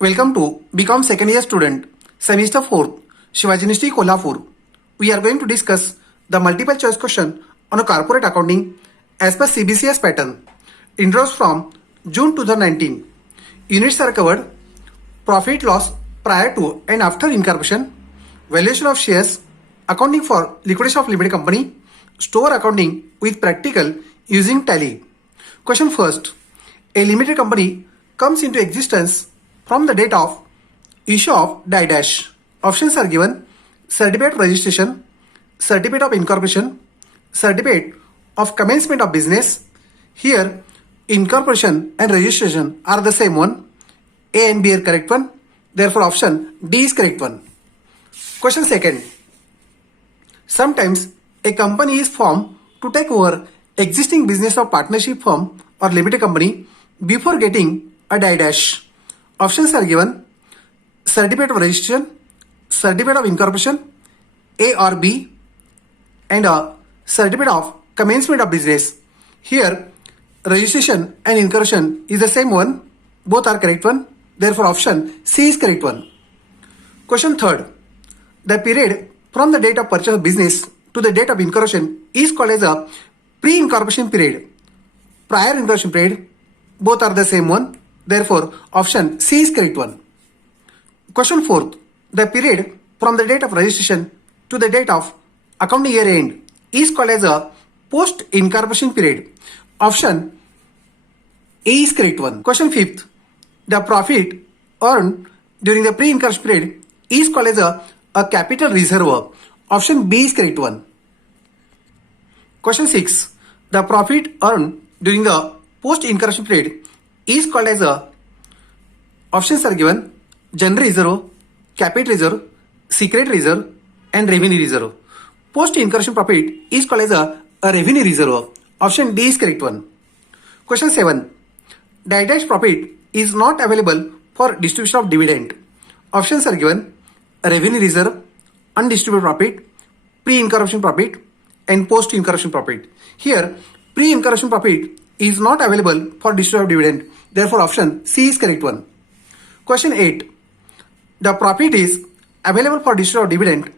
Welcome to BCom second year student, semester 4th, Shivaji University, Kolhapur. We are going to discuss the multiple choice question on a corporate accounting as per CBCS pattern. Intros from June 2019. Units are covered: profit loss prior to and after incorporation, valuation of shares, accounting for liquidation of limited company, store accounting with practical using tally. Question first. A limited company comes into existence from the date of issue of die dash. Options are given: certificate of registration, certificate of incorporation, certificate of commencement of business. Here, incorporation and registration are the same one. A and B are correct one. Therefore, option D is correct one. Question second. Sometimes a company is formed to take over existing business of partnership firm or limited company before getting a die dash. Options are given: certificate of registration, certificate of incorporation, A or B, and a certificate of commencement of business. Here, registration and incorporation is the same one. Both are correct one. Therefore, option C is correct one. Question third. The period from the date of purchase of business to the date of incorporation is called as a pre-incorporation period. Prior incorporation period, both are the same one. Therefore, option C is correct one. Question fourth. The period from the date of registration to the date of accounting year end is called as a post-incorporation period. Option A is correct one. Question fifth. The profit earned during the pre-incorporation period is called as a capital reserve. Option B is correct one. Question 6. The profit earned during the post-incorporation period is called as a, options are given: general reserve, capital reserve, secret reserve, and revenue reserve. Post-incorporation profit is called as a revenue reserve. Option D is correct one. Question 7. Die dash profit is not available for distribution of dividend. Options are given: revenue reserve, undistributed profit, pre-incorporation profit, and post-incorporation profit. Here, pre-incorporation profit is not available for distribution of dividend. Therefore, option C is correct one. Question 8. The profit is available for distribution of dividend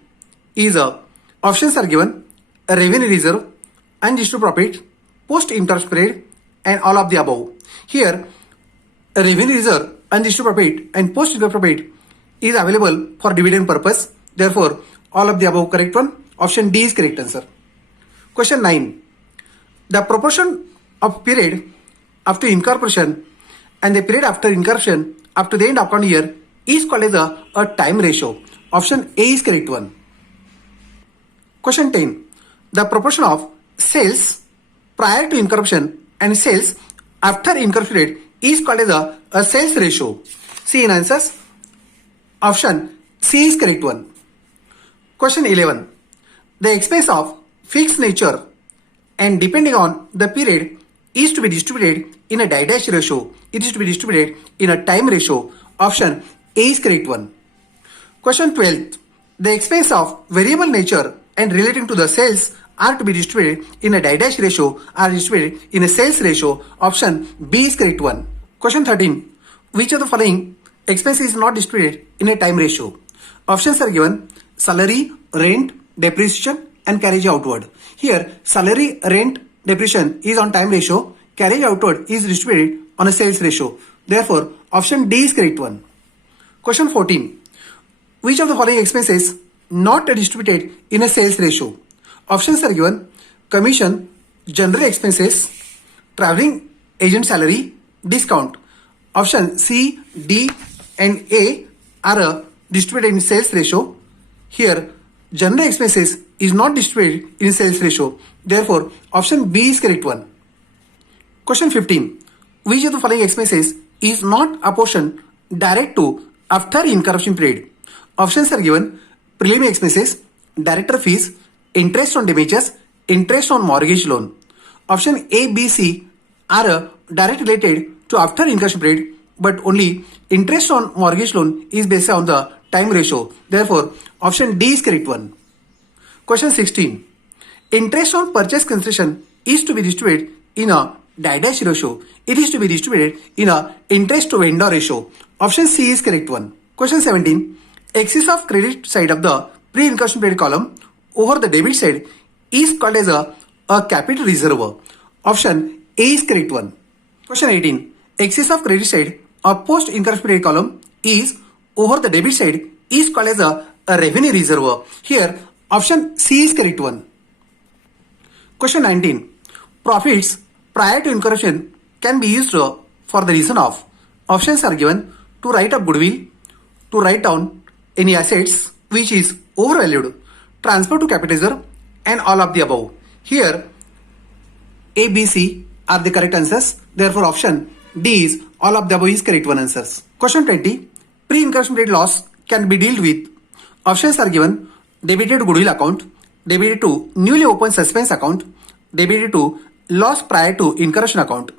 is a, options are given: a revenue reserve, undistributed profit, post-incorporation period, and all of the above. Here, a revenue reserve, undistributed profit, and post-incorporation profit is available for dividend purpose. Therefore, all of the above correct one. Option D is correct answer. Question 9. The proportion of period after incorporation and the period after incorporation up to the end of accounting year is called as a time ratio. Option A is correct one. Question 10. The proportion of sales prior to incorporation and sales after incorporation is called as a sales ratio. See in answers. Option C is correct one. Question 11. The expense of fixed nature and depending on the period is to be distributed in a die dash ratio. It is to be distributed in a time ratio. Option A is correct one. Question 12. The expense of variable nature and relating to the sales are to be distributed in a die dash ratio are distributed in a sales ratio. Option B is correct one. Question 13. Which of the following expense is not distributed in a time ratio? Options are given: salary, rent, depreciation, and carriage outward. Here, salary, rent, depreciation is on time ratio. Carriage outward is distributed on a sales ratio. Therefore, option D is correct one. Question 14. Which of the following expenses not distributed in a sales ratio? Options are given: commission, general expenses, traveling agent salary, discount. Option C, D, and A are distributed in sales ratio. Here, general expenses is not distributed in sales ratio. Therefore, option B is correct one. Question 15. Which of the following expenses is not apportioned direct to after incorporation period? Options are given: preliminary expenses, director fees, interest on damages, interest on mortgage loan. Option A, B, C are direct related to after incorporation period, but only interest on mortgage loan is based on the time ratio. Therefore, option D is correct one. Question 16. Interest on purchase consideration is to be distributed in a die dash ratio. It is to be distributed in a interest to vendor ratio. Option C is correct one. Question 17. Excess of credit side of the pre-incursion period column over the debit side is called as a capital reserve. Option A is correct one. Question 18. Excess of credit side of post-incursion period column is over the debit side is called as a revenue reserve. Here option C is correct one. Question 19. Profits prior to incursion can be used for the reason of. Options are given: to write up goodwill, to write down any assets which is overvalued, transfer to capital reserve, and all of the above. Here A, B, C are the correct answers. Therefore option D is all of the above is correct one answers. Question 20. Pre-incursion period loss can be dealt with. Options are given: debited to goodwill account, debited to newly opened suspense account, debited to loss prior to incursion account,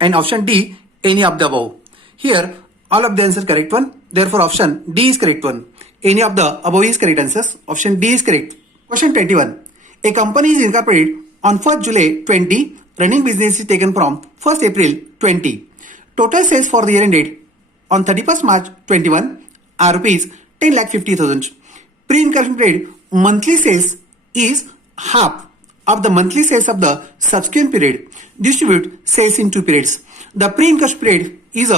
and option D, any of the above. Here all of the answers correct one. Therefore option D is correct one. Any of the above is correct answers. Option D is correct. Question 21. A company is incorporated on 1st July 20. Running business is taken from 1st April 20. Total sales for the year ended on 31st March 21 are rupees 10,50,000. Pre-incursion period monthly sales is half of the monthly sales of the subsequent period. Distribute sales in 2 periods. The pre-incursion period is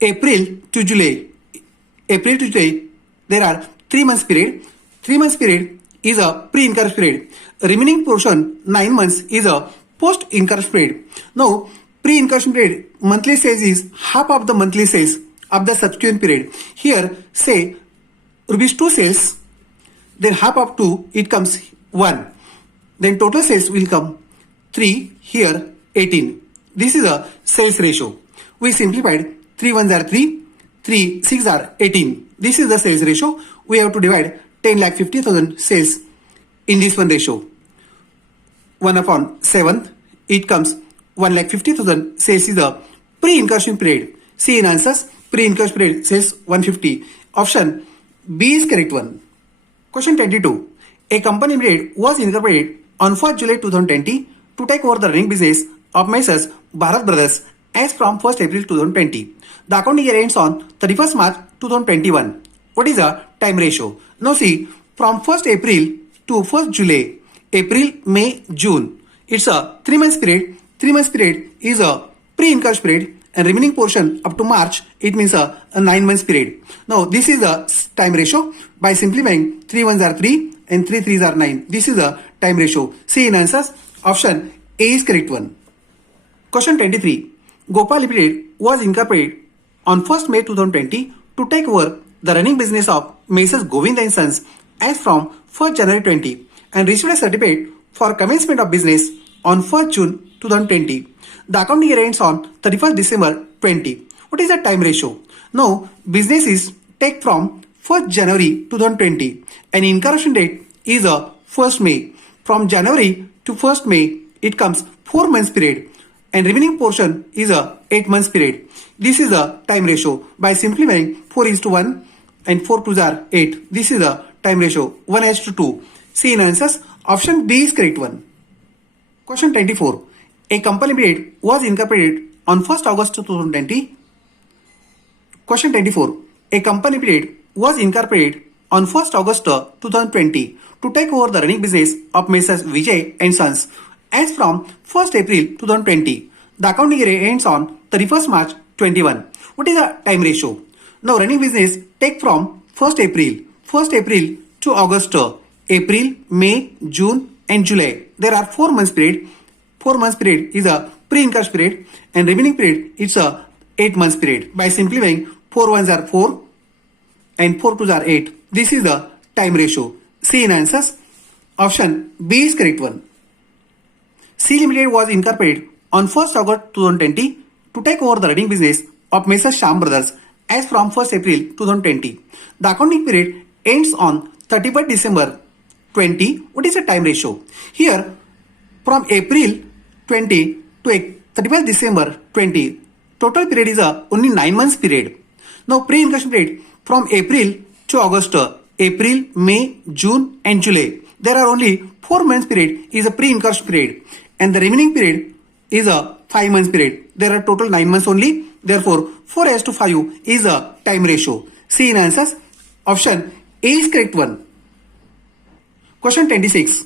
April to July. April to July, there are 3 months period. 3 months period is a pre-incursion period. Remaining portion 9 months is a post-incursion period. Now pre-incursion period monthly sales is half of the monthly sales of the subsequent period. Here say rupees 2 sales, then half of 2 it comes 1. Then total sales will come 3, here 18. This is a sales ratio. We simplified 3 1s are 3, 3 6 are 18. This is the sales ratio. We have to divide 10,50,000 sales in this one ratio. 1 upon 7, it comes 1,50,000 sales is the pre-incursion period. See in answers, pre-incursion period says 150. Option B is correct one. Question 22. A company limited was incorporated on 1st July 2020 to take over the running business of Messrs. Bharat Brothers as from 1st April 2020. The accounting year ends on 31st March 2021. What is the time ratio? Now see, from 1st April to 1st July, April, May, June, it's a 3 months period. 3 months period is a pre-incursion period, and remaining portion up to March, it means a 9 months period. Now this is the time ratio. By simplifying, 3 1s are 3 and 3 3s are 9. This is the time ratio. See in answers, option A is correct one. Question 23. Gopal Limited was incorporated on 1st May 2020 to take over the running business of Messrs. Govind and Sons as from 1st January 20 and received a certificate for commencement of business on 1st June 2020. The accounting year ends on 31st December 20. What is the time ratio? Now, business is take from 1st January 2020 and incursion date is 1st May. From January to 1st May, it comes 4 months period and remaining portion is 8 months period. This is the time ratio. By simplifying, 4:1 and 4 2s are 8. This is the time ratio, 1:2. See in answers, option B is correct one. Question 24. A company limited was incorporated on 1st August 2020. Question 24. A company limited was incorporated on 1st August 2020 to take over the running business of Messrs. Vijay and Sons as from 1st April 2020. The accounting year ends on 31st March 21. What is the time ratio? Now running business take from 1st April to August, April, May, June and July. There are 4 months period. 4 months period is a pre-incursion period and remaining period it's a 8 months period. By simplifying, 4 1s are 4 and 4 2s are 8. This is the time ratio. See in answers, option B is correct one. C Limited was incorporated on 1st August 2020 to take over the running business of Messrs. Shyam Brothers as from 1st April 2020. The accounting period ends on 31st December 20. What is the time ratio? Here, from April 20 to 31st December 20, total period is only 9 months period. Now pre-incursion period from April to August, April, May, June and July. There are only 4 months period is a pre-incursion period and the remaining period is a 5 months period. There are total 9 months only. Therefore 4:5 is a time ratio. See in answers. Option A is correct one. Question 26.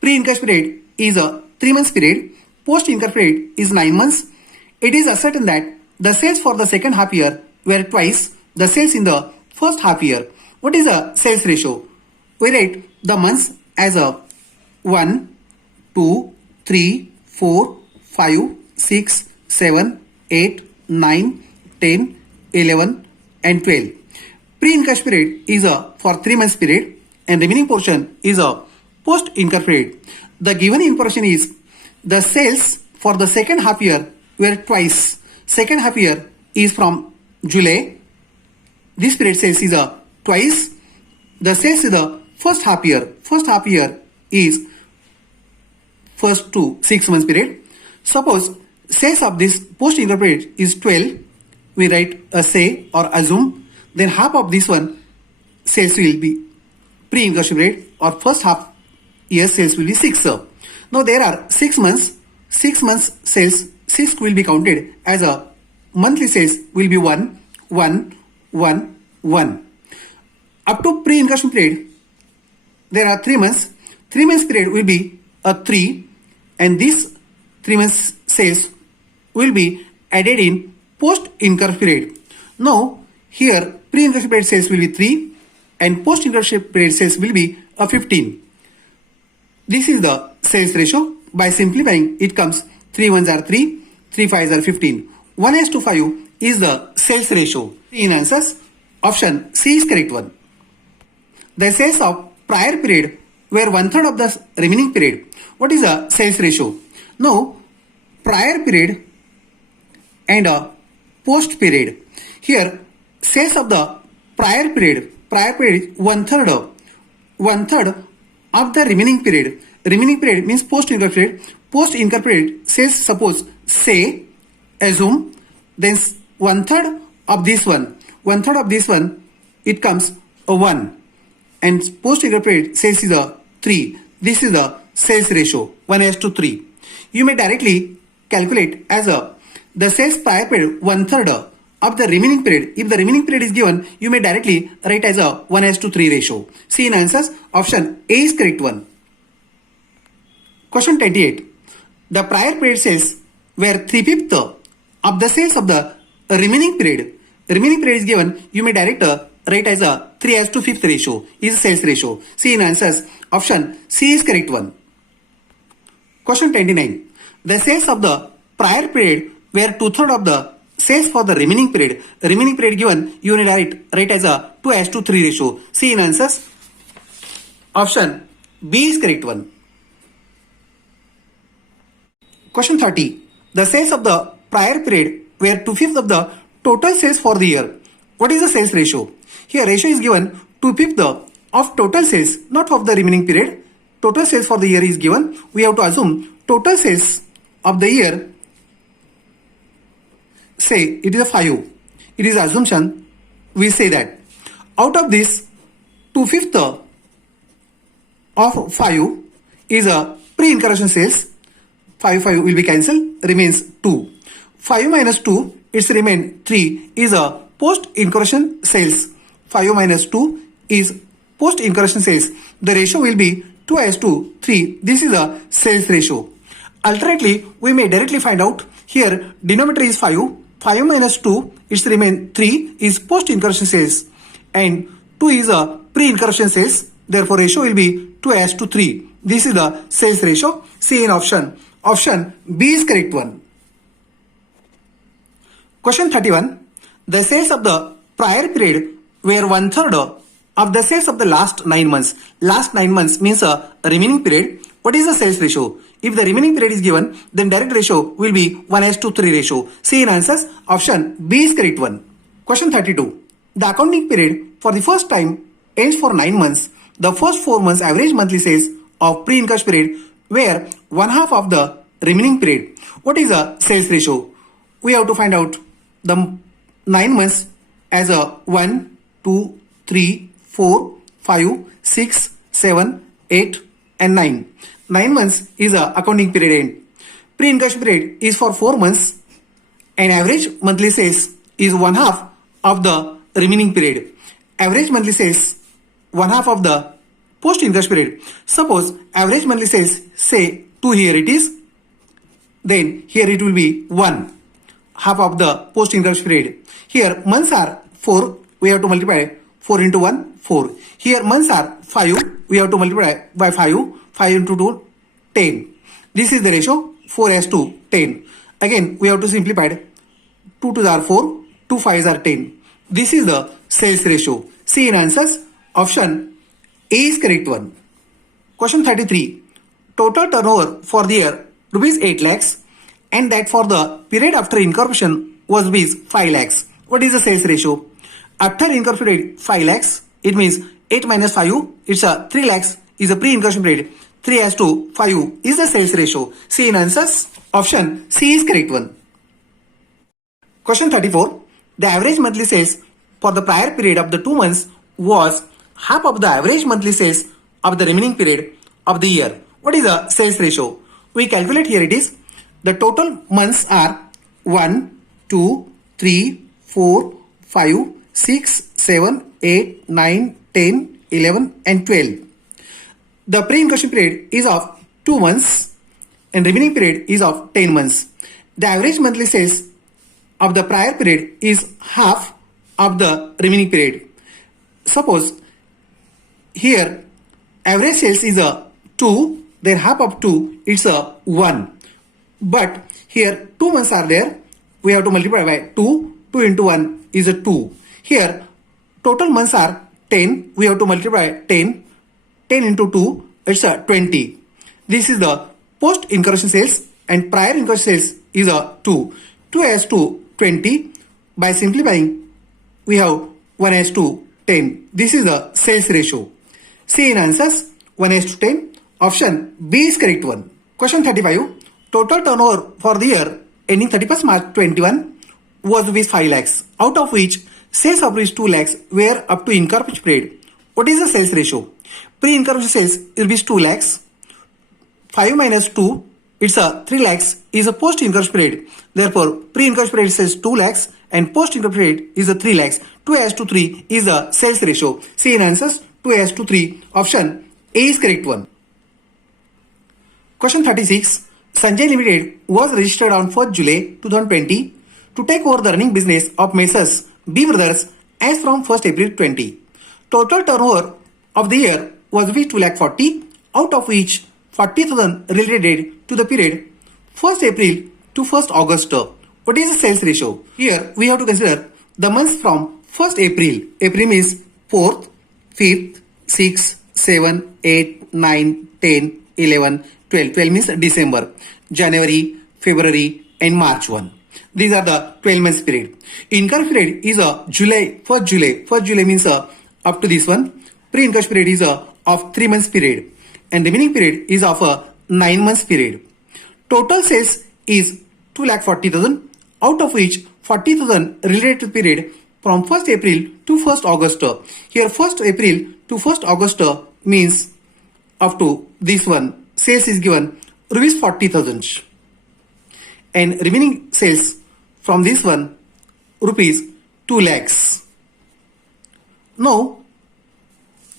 Pre-income period is a 3 months period. Post-income period is 9 months. It is ascertained that the sales for the second half year were twice the sales in the first half year. What is a sales ratio? We write the months as a 1, 2, 3, 4, 5, 6, 7, 8, 9, 10, 11 and 12. Pre-income period is a for 3 months period and remaining portion is a post-income period. The given information is the sales for the second half year were twice. Second half year is from July. This period sales is a twice. The sales is the first half year. First half year is first to 6 months period. Suppose sales of this post-income period is 12. We write a say or assume. Then half of this one sales will be pre-income period or first half year sales will be 6. Now there are 6 months. 6 months sales, 6 will be counted as a monthly sales will be 1, 1, 1, 1. Up to pre-income period, there are 3 months. 3 months period will be a 3 and this 3 months sales will be added in post-income period. Now here pre-income period sales will be 3 and post-income period sales will be a 15. This is the sales ratio. By simplifying, it comes 3 ones are 3, 3 fives are 15. 1:5 is the sales ratio. In answers, option C is correct one. The sales of prior period were 1/3 of the remaining period. What is the sales ratio? Now, prior period and a post period. Here, sales of the prior period is 1/3 of the remaining period. Remaining period means post-income period. Post-income period sales, suppose say, assume, then 1/3 of this one. 1/3 of this one, it comes a 1. And post-income period sales is a 3. This is the sales ratio, 1:3. You may directly calculate as the sales prior period 1/3 of the remaining period. If the remaining period is given, you may directly write as a 1:3 ratio. See in answers, option A is correct one. Question 28. The prior period sales were 3/5 of the sales of the remaining period. Remaining period is given, you may direct write as a 3:5 ratio is sales ratio. See in answers, option C is correct one. Question 29. The sales of the prior period were 2/3 of the sales for the remaining period. Remaining period given, you need write as a 2:3 ratio. See in answers, option B is correct one. Question 30. The sales of the prior period were 2/5 of the total sales for the year. What is the sales ratio? Here ratio is given 2/5 of total sales, not of the remaining period. Total sales for the year is given. We have to assume total sales of the year, say it is a 5. It is assumption. We say that out of this 2/5 of 5 is a pre-incursion sales. 5 will be cancelled, remains 2. 5 minus 2, it's remain 3 is a post-incursion sales. 5 minus 2 is post-incursion sales. The ratio will be 2:3. This is a sales ratio. Alternately, we may directly find out here denominator is 5. 5 minus 2, it's remain 3 is post-incursion sales and 2 is a pre-incursion sales. Therefore, ratio will be 2:3. This is the sales ratio. See in option. Option B is correct one. Question 31. The sales of the prior period were 1/3 of the sales of the last 9 months. Last 9 months means a remaining period. What is the sales ratio? If the remaining period is given, then direct ratio will be 1:3 ratio. See in answers, option B is correct one. Question 32. The accounting period for the first time ends for 9 months. The first 4 months average monthly sales of pre-income period were 1/2 of the remaining period. What is the sales ratio? We have to find out the 9 months as a 1, 2, 3, 4, 5, 6, 7, 8 and 9. 9 months is a accounting period end. Pre-income period is for 4 months and average monthly sales is one half of the remaining period. Average monthly sales, one half of the post-interest period. Suppose average monthly sales, say 2 here it is, then here it will be 1 half of the post-interest period. Here months are 4, we have to multiply 4 into 1, 4. Here months are 5, we have to multiply by 5, 5 into 2, 10. This is the ratio 4 as to 10. Again we have to simplify 2 to are 4, 2 5s are 10. This is the sales ratio. See in answers, option A is correct one. Question 33. Total turnover for the year rupees 8 lakhs and that for the period after incorporation was rupees 5 lakhs. What is the sales ratio? After incorporated 5 lakhs, it means 8 minus 5, it's a 3 lakhs is a pre-incorporation period. 3 as to 5 is the sales ratio. See in answers, option C is correct one. Question 34. The average monthly sales for the prior period of the 2 months was half of the average monthly sales of the remaining period of the year. What is the sales ratio? We calculate here it is. The total months are 1, 2, 3, 4, 5, 6, 7, 8, 9, 10, 11 and 12. The pre-incorporation period is of 2 months and remaining period is of 10 months. The average monthly sales of the prior period is half of the remaining period. Suppose here average sales is a 2, then half of 2 it's a 1. But here 2 months are there, we have to multiply by 2, 2 into 1 is a 2. Here total months are 10, we have to multiply 10, 10 into 2 it's a 20. This is the post incorporation sales and prior incorporation sales is a 2. 2 as to 20. By simplifying we have 1 as to 10. This is the sales ratio. See in answers, 1 as to 10. Option B is correct one. Question 35. Total turnover for the year ending 31st March 21 was rupees 5 lakhs, out of which sales of rupees 2 lakhs were up to incorporation period. What is the sales ratio? Pre-incorporation sales is rupees 2 lakhs. 5 minus 2, it's a 3 lakhs is a post-incorporation period. Therefore, pre-incorporation period says 2 lakhs and post-incorporation period is a 3 lakhs. 2 as to 3 is the sales ratio. See in answers, 2 as to 3. Option A is correct one. Question 36. Sanjay Limited was registered on 1st July 2020 to take over the running business of Messrs. B Brothers as from 1st April 20. Total turnover of the year was 2,40,000, out of which 40,000 related to the period 1st April to 1st August. What is the sales ratio? Here we have to consider the months from 1st April. April means 4th, 5th, 6th, 7th, 8th, 9th, 10th, 11th, 12. 12 means December, January, February and March 1. These are the 12 months period. Incorporation period is a July, 1st July. 1st July means up to this one. Pre-incorporation period is of 3 months period. And remaining period is of a 9 months period. Total sales is 2,40,000, out of which 40,000 related to period from 1st April to 1st August. Here 1st April to 1st August means up to this one. Sales is given rupees 40,000 and remaining sales from this one rupees 2 lakhs. Now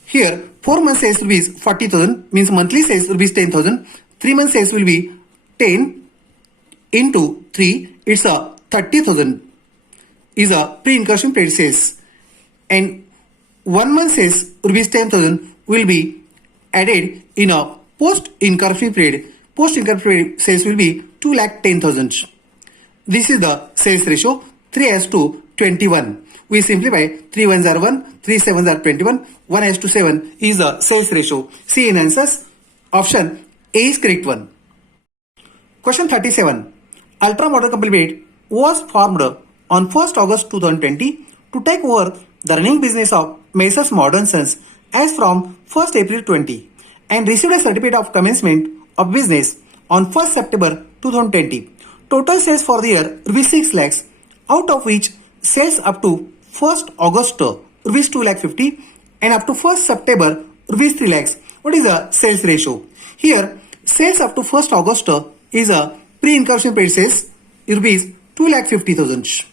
here 4 months sales will be 40,000 means monthly sales will be 10,000. 3 months sales will be 10 into 3, it's a 30,000 is a pre-incorporation period sales, and 1 month sales rupees 10,000 will be added in a post-incorporation period. Post-incorporation sales will be 2,10,000. This is the sales ratio 3 as to 21. We simplify 3 ones are 1, 3 sevens are 21, 1 as to 7 is the sales ratio. See in answers, option A is correct one. Question 37. Ultra Modern Company Limited was formed on 1st August 2020 to take over the running business of Messrs. Modern Sons as from 1st April 20 and received a certificate of commencement of business on 1st September 2020. Total sales for the year rupees 6 lakhs, out of which sales up to 1st August rupees 2,50,000 and up to 1st September rupees 3 lakhs. What is the sales ratio? Here sales up to 1st August is a pre-incorporation period sales rupees 2,50,000.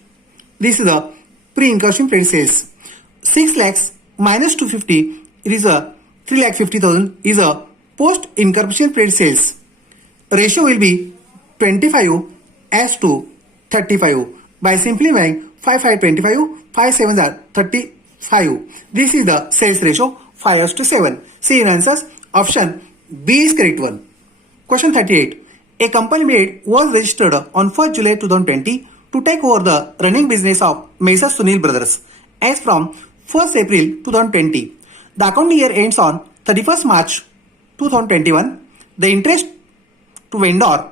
This is the pre-incorporation paid sales. 6 lakhs minus 250, it is a 3,50,000 is a post-incorporation paid sales. Ratio will be 25 as to 35. By simplifying 5 5 25, 5 7 are 35. This is the sales ratio 5 as to 7. See in answers. Option B is correct one. Question 38. A company made was registered on 1st July 2020 to take over the running business of Messrs Sunil Brothers as from 1st April 2020. The accounting year ends on 31st March 2021. The interest to vendor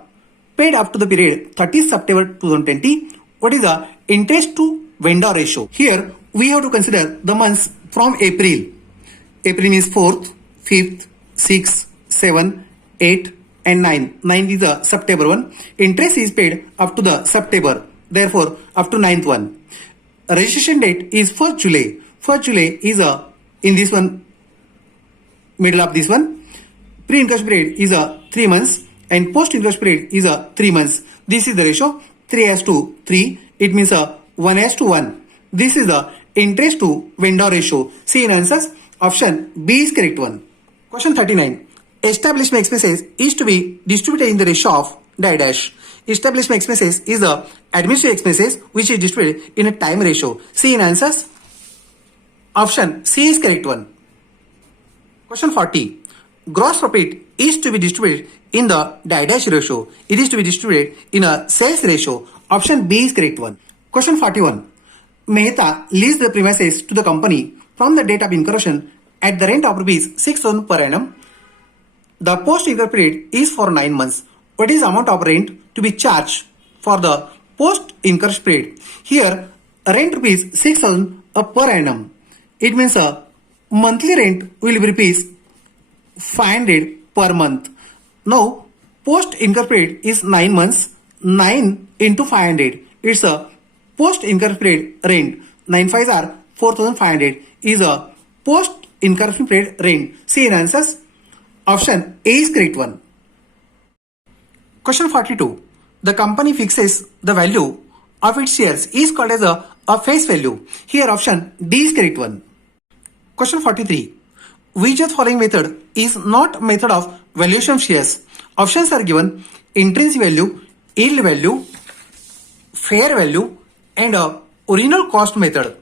paid up to the period 30th September 2020. What is the interest to vendor ratio? Here we have to consider the months from April. April means 4th, 5th, 6th, 7th, 8th and 9. 9 is the September one. Interest is paid up to the September. Therefore, up to 9th one. Registration date is 1st July. 1st July is in this one, middle of this one. Pre-incorporation period is 3 months and post-incorporation period is 3 months. This is the ratio 3 as to 3. It means 1 as to 1. This is the interest to vendor ratio. See in answers. Option B is correct one. Question 39. Establishment expenses is to be distributed in the ratio of dash. Establishment expenses is the administrative expenses which is distributed in a time ratio. See in answers. Option C is correct one. Question 40. Gross profit is to be distributed in the dash ratio. It is to be distributed in a sales ratio. Option B is correct one. Question 41. Mehta leased the premises to the company from the date of incorporation at the rent of rupees 6,000 per annum. The post-incorporation period is for 9 months. What is the amount of rent to be charged for the post-incorporation period? Here, rent rupees 6,000 per annum. It means a monthly rent will be rupees 500 per month. Now, post-incorporation period is 9 months. 9 into 500. It's a post-incorporation period rent. 9 5s are 4,500 is a post-incorporation period rent. See in answers. Option A is correct one. Question 42. The company fixes the value of its shares is called as a face value. Here option D is correct one. Question 43. Which of the following method is not method of valuation of shares? Options are given: intrinsic value, yield value, fair value and original cost method.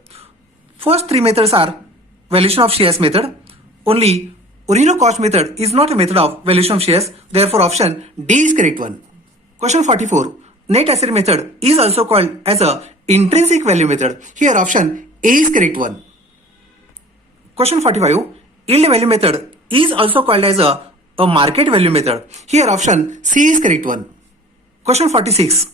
First three methods are valuation of shares method. Only original cost method is not a method of valuation of shares. Therefore, option D is correct one. Question 44. Net asset method is also called as a intrinsic value method. Here option A is correct one. Question 45. Yield value method is also called as a market value method. Here option C is correct one. Question 46.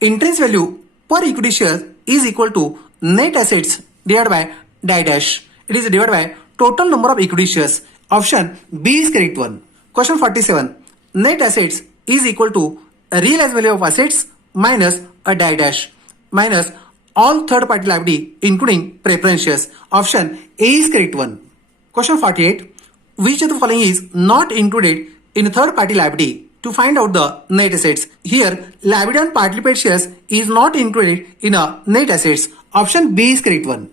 Intrinsic value per equity share is equal to net assets divided by dash. It is divided by total number of equity shares. Option B is correct one. Question 47. Net assets is equal to a realized value of assets minus a dash minus all third party liability including preference shares. Option A is correct one. Question 48. Which of the following is not included in third party liability? To find out the net assets, here liability on partly paid shares is not included in a net assets. Option B is correct one.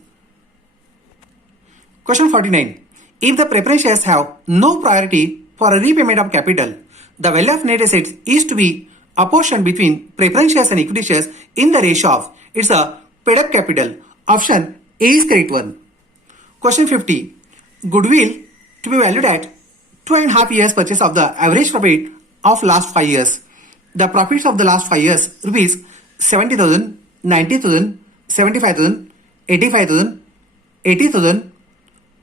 Question 49. If the preference shares have no priority for a repayment of capital, the value of net assets is to be apportioned between preference shares and equity shares in the ratio of it's a paid up capital. Option A is correct one. Question 50. Goodwill to be valued at 2.5 years purchase of the average profit of last 5 years. The profits of the last 5 years rupees 70,000, 90,000, 75,000, 85,000, 80,000.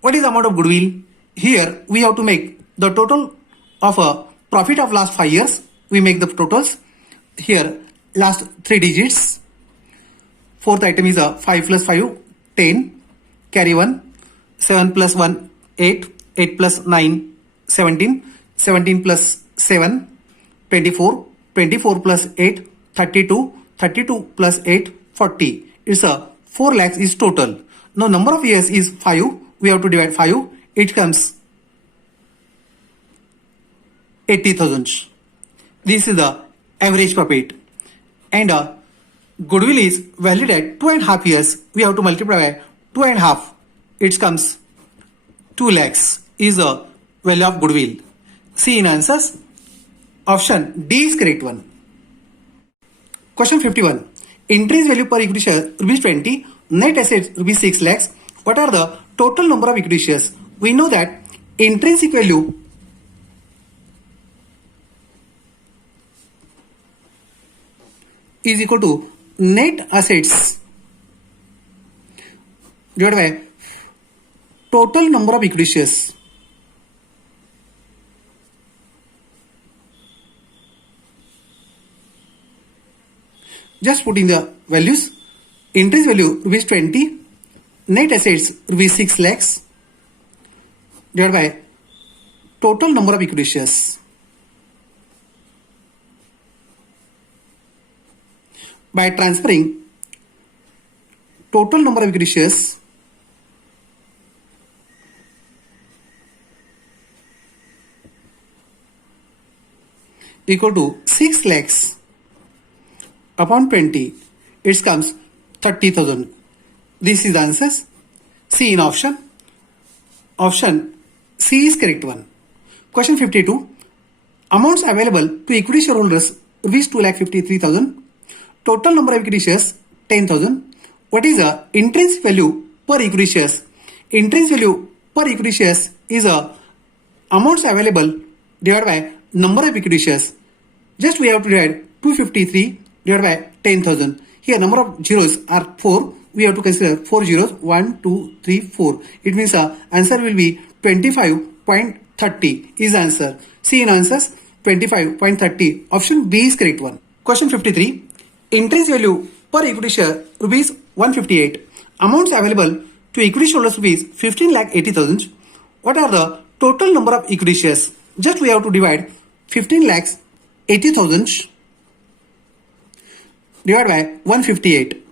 What is the amount of goodwill? Here we have to make the total of a profit of last 5 years. We make the totals. Here last 3 digits. Fourth item is a 5 plus 5, 10. Carry 1. 7 plus 1, 8. 8 plus 9, 17. 17 plus 7, 24. 24 plus 8, 32. 32 plus 8, 40. It's a 4 lakhs is total. Now number of years is 5. We have to divide 5. It comes 80,000. This is the average profit. And Goodwill is valued at 2.5 years. We have to multiply by 2.5. It comes 2 lakhs is the value of goodwill. See in answers. Option D is correct one. Question 51. Intrinsic value per equity share rupees 20. Net assets rupees 6 lakhs. What are the total number of equity shares? We know that intrinsic value is equal to net assets divided by total number of equity shares. Just put in the values. Intrinsic value rupees 20, net assets rupees 6 lakhs divided by total number of equity shares. By transferring total number of equity shares equal to 6 lakhs upon 20, it comes 30,000. This is the answers. C in option. Option C is correct one. Question 52. Amounts available to equity shareholders rupees 2,53,000. Total number of equity shares 10,000. What is the intrinsic value per equity shares? Intrinsic value per equity shares is a amounts available divided by number of equity shares. Just we have to divide 253 divided by 10,000. Here number of zeros are 4. We have to consider 4 zeros. 1, 2, 3, 4. It means the answer will be 25.30 is the answer. See in answers 25.30. Option B is correct one. Question 53. Intrinsic value per equity share rupees 158. Amounts available to equity shareholders rupees 15,80,000. What are the total number of equity shares? Just we have to divide 15,80,000 divided by 158.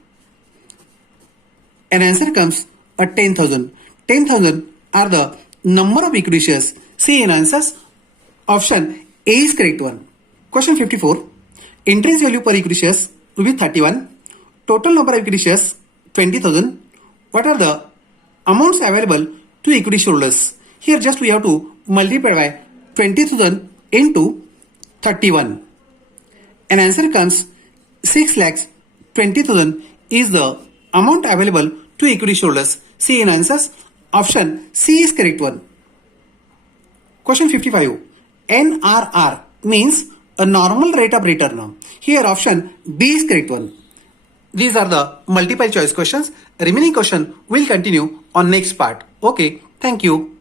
An answer comes at 10,000. 10,000 are the number of equity shares. See in answers. Option A is correct one. Question 54. Intrinsic value per equity shares rupees 31. Total number of equity shares 20,000. What are the amounts available to equity shareholders? Here just we have to multiply by 20,000 into 31. An answer comes 6 lakhs 20,000 is the amount available to equity shareholders. See in answers. Option C is correct one. Question 55. NRR means a normal rate of return. Here option B is correct one. These are the multiple choice questions. Remaining question will continue on next part. Okay, thank you.